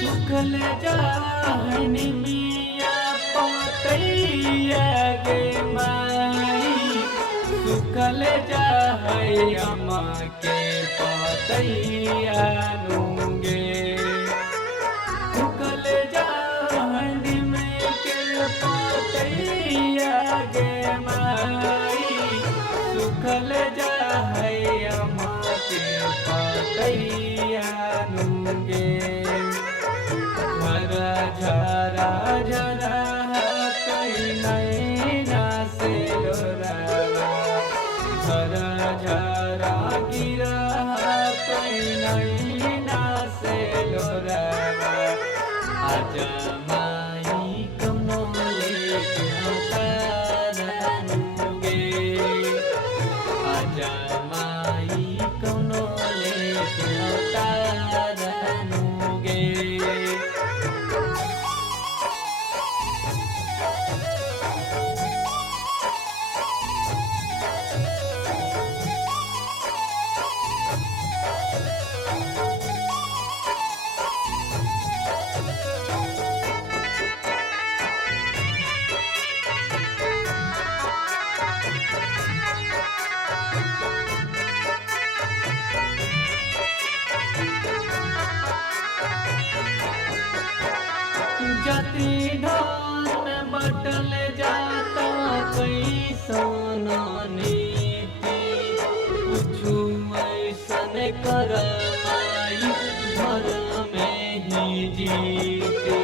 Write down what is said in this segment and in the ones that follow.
सुखल जाहनी मिया पतैया गे माई, सुखल जाहै अम्मा के पतैया नूंगे। सुखल जाहनी मिया के पतैया गे माई, सुखल जाहै अम्मा के पतैया नूंगे। झरा झरा कई नैना से लोरावा, झरा झरा गिरा कई नैना से लोरावा। आजा माई कौनो लेके तारनुगे, आजा माई कौनो लेके तारनुगे। जति धन बटल जाता कैसन नीति, कुछु ऐसन कर माई घर में ही जीती।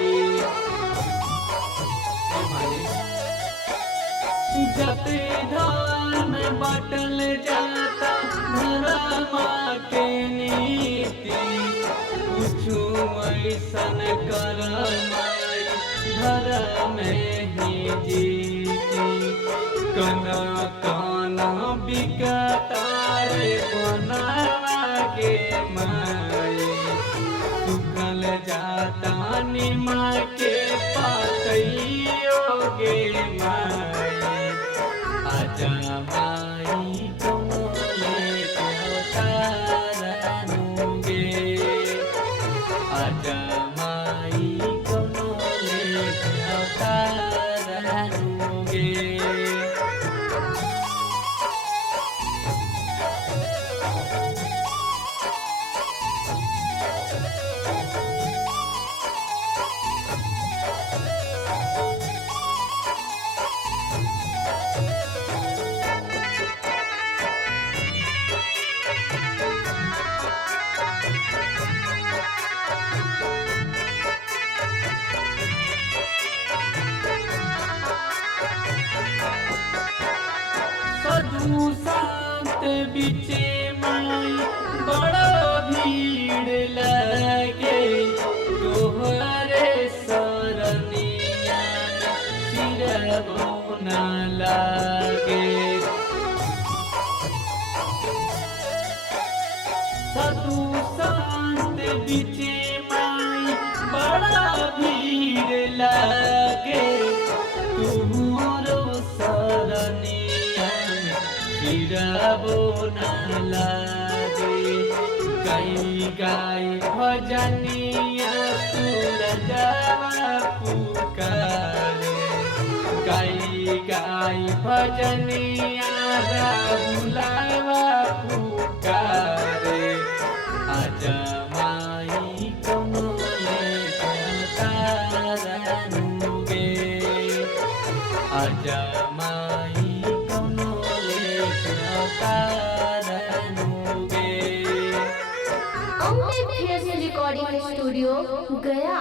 जति धन बटल जाता धर्म के नीति, कुछु ऐसन कर घर में ही जीती। कना कना बिकतारे बनावा के माई, सुखल जाता निमा के पतैयो गे माई। आजा माई कौनो लेके तारनुगे, आजा माई कौनो लेके तारनुगे। साधु संत बिचे माई बड़ा भीड़ लगे, तोहरे सरनिया सिरबो न लागे। साधु संत बिचे माई बड़ा भीड़ लगे, तुमरो सरनिया सिरबो न लागे। गाई गाई भजनिया सूरजवा पुकारे, गाई गाई भजनिया राहुलवा पुकारे। आजा माई कौनो लेके तारनुगे, आजा माई कौनो लेके तारनुगे। अम्बे रिकॉर्डिंग स्टूडियो गया।